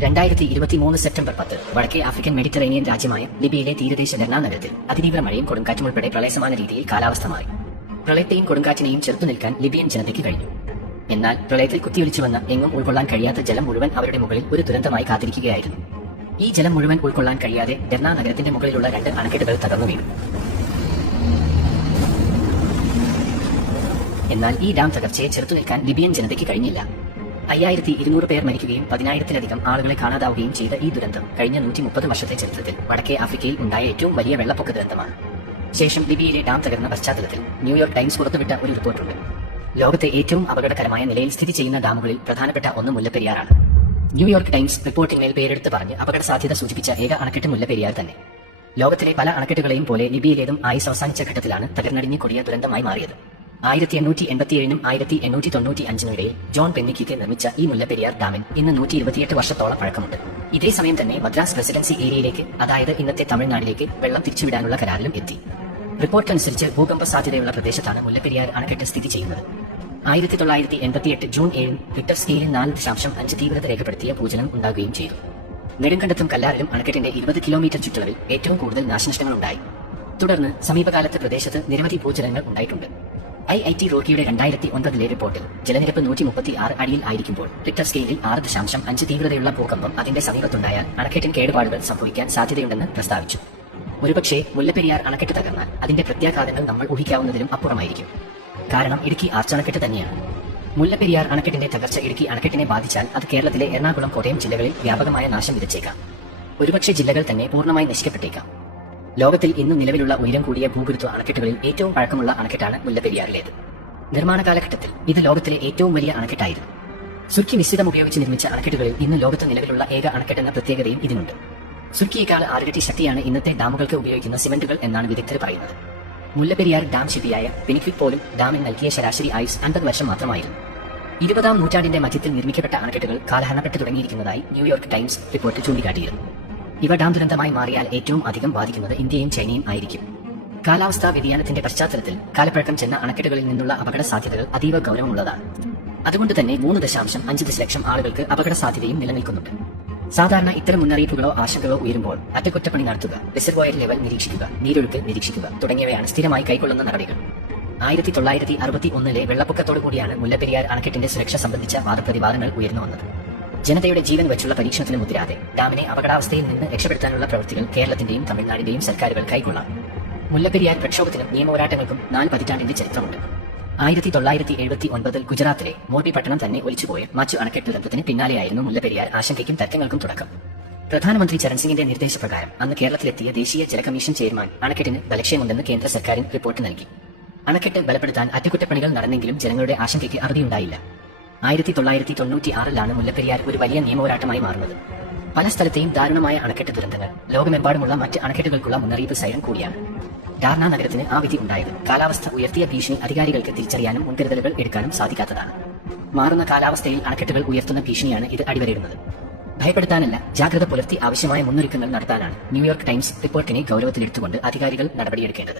2023 September 10 വടക്കേ African Mediterranean രാജ്യമായ ലിബിയയിലെ തീരദേശ ഡെർണ നഗരത്തിൽ അതിതീവ്ര മഴയും കൊടുങ്കാറ്റും ഉൾപ്പെടെ പ്രളയസമാന രീതിയിൽ കാലാവസ്ഥ മാറി. പ്രളയത്തെയും കൊടുങ്കാറ്റിനെയും ചെറുത്തു നിൽക്കാൻ ലിബിയൻ ജനതയ്ക്ക് കഴിഞ്ഞു. എന്നാൽ പ്രളയത്തിൽ കുത്തിയൊലിച്ചു വന്ന എങ്ങും ഉൾക്കൊള്ളാൻ കഴിയാത്ത ജലം മുഴുവൻ അവരുടെ മുകളിൽ ഒരു ദുരന്തമായി കാത്തിരിക്കുകയായിരുന്നു. ഈ ജലം മുഴുവൻ ഉൾക്കൊള്ളാൻ കഴിയാതെ ഡെർണ നഗരത്തിന്റെ മുകളിലുള്ള 2 അണക്കെട്ടുകൾ തകർന്നു വീണു. എന്നാൽ ഈ ഡാം തകർച്ചയെ ചെറുത്തു നിൽക്കാൻ ലിബിയൻ ജനതയ്ക്ക് കഴിഞ്ഞില്ല. 5200 പേർ മരിക്കുകയും 10,000-ലധികം ആളുകളെ കാണാതാവുകയും ചെയ്ത ഈ ദുരന്തം കഴിഞ്ഞ 130 വർഷത്തെ ചരിത്രത്തിൽ വടക്കേ ആഫ്രിക്കയിൽ ഉണ്ടായ ഏറ്റവും വലിയ വെള്ളപ്പൊക്ക ദുരന്തമാണ്. ശേഷം ലിബിയയിലെ ഡാം തകർന്ന പശ്ചാത്തലത്തിൽ ന്യൂയോർക്ക് ടൈംസ് പുറത്തുവിട്ട ഒരു റിപ്പോർട്ടുണ്ട്. ലോകത്തെ ഏറ്റവും അപകടകരമായ നിലയിൽ സ്ഥിതി ചെയ്യുന്ന ഡാമുകളിൽ പ്രധാനപ്പെട്ട ഒന്ന് മുല്ലപ്പെരിയാറാണ്. ന്യൂയോർക്ക് ടൈംസ് റിപ്പോർട്ടിന്മേൽ പേരെടുത്ത് പറഞ്ഞ് അപകട സാധ്യത സൂചിപ്പിച്ച ഏക അണക്കെട്ട് മുല്ലപ്പെരിയാർ തന്നെ. ലോകത്തിലെ പല അണക്കെട്ടുകളെയും പോലെ ലിബിയയിലേതും ആയുസ് അവസാനിച്ച ഘട്ടത്തിലാണ് തകർന്നടിഞ്ഞ് കൊടിയ ദുരന്തമായി മാറിയത്. 1887-നും 1895-നും ഇടയിൽ ജോൺ പെന്നിക്കിക്ക് നിർമ്മിച്ച ഈ മുല്ലപ്പെരിയാർ ഡാമിന് ഇന്ന് 128 വർഷത്തോളം പഴക്കമുണ്ട്. ഇതേ സമയം തന്നെ മദ്രാസ് റെസിഡൻസി ഏരിയയിലേക്ക്, അതായത് ഇന്നത്തെ തമിഴ്നാട്ടിലേക്ക് വെള്ളം തിരിച്ചുവിടാനുള്ള കരാറിലും എത്തി. റിപ്പോർട്ടനുസരിച്ച് ഭൂകമ്പ സാധ്യതയുള്ള പ്രദേശത്താണ് മുല്ലപ്പെരിയാർ അണക്കെട്ട് സ്ഥിതി ചെയ്യുന്നത്. 1988 ജൂൺ 7 റിക്ടർ സ്കെയിലിൽ 4.5 തീവ്രത രേഖപ്പെടുത്തിയ ഭൂചലനം ഉണ്ടാകുകയും ചെയ്തു. നെടുങ്കണ്ടത്തും കല്ലാറിലും അണക്കെട്ടിന്റെ 20 കിലോമീറ്റർ ചുറ്റളവിൽ ഏറ്റവും കൂടുതൽ നാശനഷ്ടങ്ങൾ ഉണ്ടായി. തുടർന്ന് സമീപകാലത്ത് പ്രദേശത്ത് നിരവധി ഭൂചലനങ്ങൾ ഉണ്ടായിട്ടുണ്ട്. IIT റോക്കിയുടെ 2009 റിപ്പോർട്ടിൽ ജലനിരപ്പ് 136 അടിയിൽ ആയിരിക്കുമ്പോൾ റിക്ടർ സ്കെയിലിൽ 6.5 തീവ്രതയുള്ള ഭൂകമ്പം അതിന്റെ സമീപത്തുണ്ടായാൽ അണക്കെട്ടിന് കേടുപാടുകൾ സംഭവിക്കാൻ സാധ്യതയുണ്ടെന്ന് പ്രസ്താവിച്ചു. ഒരുപക്ഷേ മുല്ലപ്പെരിയാർ അണക്കെട്ട് തകർന്നാൽ അതിന്റെ പ്രത്യാഘാതങ്ങൾ നമ്മൾ ഊഹിക്കാവുന്നതിലും അപ്പുറമായിരിക്കും. കാരണം ഇടുക്കി ആർച്ചണക്കെട്ട് തന്നെയാണ്. മുല്ലപ്പെരിയാർ അണക്കെട്ടിന്റെ തകർച്ച ഇടുക്കി അണക്കെട്ടിനെ ബാധിച്ചാൽ അത് കേരളത്തിലെ എറണാകുളം, കോട്ടയം ജില്ലകളിൽ വ്യാപകമായ നാശം വിതച്ചേക്കാം. ഒരുപക്ഷെ ജില്ലകൾ തന്നെ പൂർണ്ണമായി നശിക്കപ്പെട്ടേക്കാം. ലോകത്തിൽ ഇന്ന് നിലവിലുള്ള ഉയരം കൂടിയ ഭൂഗുരുത്വ അണക്കെട്ടുകളിൽ ഏറ്റവും പഴക്കമുള്ള അണക്കെട്ടാണ് മുല്ലപ്പെരിയാറിലേത്. നിർമ്മാണ കാലഘട്ടത്തിൽ ഇത് ലോകത്തിലെ ഏറ്റവും വലിയ അണക്കെട്ടായിരുന്നു. സുർക്കി മിശ്രിതം ഉപയോഗിച്ച് നിർമ്മിച്ച അണക്കെട്ടുകളിൽ ഇന്ന് ലോകത്ത് നിലവിലുള്ള ഏക അണക്കെട്ടെന്ന പ്രത്യേകതയും ഇതിനുണ്ട്. സുർക്കിയേക്കാൾ 6 ഇരട്ടി ശക്തിയാണ് ഇന്നത്തെ ഡാമുകൾക്ക് ഉപയോഗിക്കുന്ന സിമന്റുകൾ എന്നാണ് വിദഗ്ധർ പറയുന്നത്. മുല്ലപ്പെരിയാർ ഡാം ശില്പിയായ പെനിക്വിക് പോലും ഡാമിന് നൽകിയ ശരാശരി ആയുസ് 50 വർഷം മാത്രമായിരുന്നു. 20-ാം നൂറ്റാണ്ടിന്റെ മധ്യത്തിൽ നിർമ്മിക്കപ്പെട്ട അണക്കെട്ടുകൾ കാലഹരണപ്പെട്ടു തുടങ്ങിയിരിക്കുന്നതായി ന്യൂയോർക്ക് ടൈംസ് റിപ്പോർട്ട് ചൂണ്ടിക്കാട്ടിയിരുന്നു. ഇവ ഡാം ദുരന്തമായി മാറിയാൽ ഏറ്റവും അധികം ബാധിക്കുന്നത് ഇന്ത്യയും ചൈനയും ആയിരിക്കും. കാലാവസ്ഥാ വ്യതിയാനത്തിന്റെ പശ്ചാത്തലത്തിൽ കാലപ്പഴക്കം ചെന്ന അണക്കെട്ടുകളിൽ നിന്നുള്ള അപകട സാധ്യതകൾ അതീവ ഗൗരവമുള്ളതാണ്. അതുകൊണ്ട് തന്നെ 3.5 ദശലക്ഷം ആളുകൾക്ക് അപകട സാധ്യതയും നിലനിൽക്കുന്നുണ്ട്. സാധാരണ ഇത്തരം മുന്നറിയിപ്പുകളോ ആശങ്കകളോ ഉയരുമ്പോൾ അറ്റകുറ്റപ്പണി നടത്തുക, റിസർവോയർ ലെവൽ നിരീക്ഷിക്കുക, നീരൊഴുക്ക് നിരീക്ഷിക്കുക തുടങ്ങിയവയാണ് സ്ഥിരമായി കൈക്കൊള്ളുന്ന നടപടികൾ. 1961-ലെ വെള്ളപ്പൊക്കത്തോടുകൂടിയാണ് മുല്ലപ്പെരിയാർ അണക്കെട്ടിന്റെ സുരക്ഷ സംബന്ധിച്ച വാദപ്രതിവാദങ്ങൾ ഉയർന്നു വന്നത്. ജനതയുടെ ജീവൻ വെച്ചുള്ള പരീക്ഷണത്തിന് മുതിരാതെ ഡാമിനെ അപകടാവസ്ഥയിൽ നിന്ന് രക്ഷപ്പെടുത്താനുള്ള പ്രവൃത്തികൾ കേരളത്തിന്റെയും തമിഴ്നാടിന്റെയും സർക്കാരുകൾ കൈക്കൊള്ളാം. മുല്ലപ്പെരിയാർ പ്രക്ഷോഭത്തിനും നിയമപോരാട്ടങ്ങൾക്കും 4 പതിറ്റാണ്ടിന്റെ ചരിത്രമുണ്ട്. 1979 ഗുജറാത്തിലെ മോർബി പട്ടണം തന്നെ ഒലിച്ചുപോയ മാച്ചു അണക്കെട്ട് ദുരന്തത്തിന് പിന്നാലെയായിരുന്നു മുല്ലപ്പെരിയാർ ആശങ്കയ്ക്കും തർക്കങ്ങൾക്കും തുടക്കം. പ്രധാനമന്ത്രി ചരൺ സിംഗിന്റെ നിർദ്ദേശപ്രകാരം അന്ന് കേരളത്തിലെത്തിയ ദേശീയ ജല കമ്മീഷൻ ചെയർമാൻ അണക്കെട്ടിന് ബലക്ഷയമുണ്ടെന്ന് കേന്ദ്ര സർക്കാരിന് റിപ്പോർട്ട് നൽകി. അണക്കെട്ട് ബലപ്പെടുത്താൻ അറ്റകുറ്റപ്പണികൾ നടന്നെങ്കിലും ജനങ്ങളുടെ ആശങ്കയ്ക്ക് അറുതിയുണ്ടായില്ല. 1996-ലാണ് മുല്ലപ്പെരിയാർ ഒരു വലിയ നിയമപോരാട്ടമായി മാറുന്നത്. പല സ്ഥലത്തെയും ദാരുണമായ അണക്കെട്ട് ദുരന്തങ്ങൾ ലോകമെമ്പാടുമുള്ള മറ്റ് അണക്കെട്ടുകൾക്കുള്ള മുന്നറിയിപ്പ് സൈറൻ കൂടിയാണ്. ഡാർണ നഗരത്തിന് ആ വിധി ഉണ്ടായത് കാലാവസ്ഥ ഉയർത്തിയ ഭീഷണി അധികാരികൾക്ക് തിരിച്ചറിയാനും മുൻകരുതലുകൾ എടുക്കാനും സാധിക്കാത്തതാണ്. മാറുന്ന കാലാവസ്ഥയിൽ അണക്കെട്ടുകൾ ഉയർത്തുന്ന ഭീഷണിയാണ് ഇത് അടിവരയിടുന്നത്. ഭയപ്പെടുത്താനല്ല, ജാഗ്രത പുലർത്തി ആവശ്യമായ മുന്നൊരുക്കങ്ങൾ നടത്താനാണ് ന്യൂയോർക്ക് ടൈംസ് റിപ്പോർട്ടിനെ ഗൗരവത്തിലെടുത്തുകൊണ്ട് അധികാരികൾ നടപടിയെടുക്കേണ്ടത്.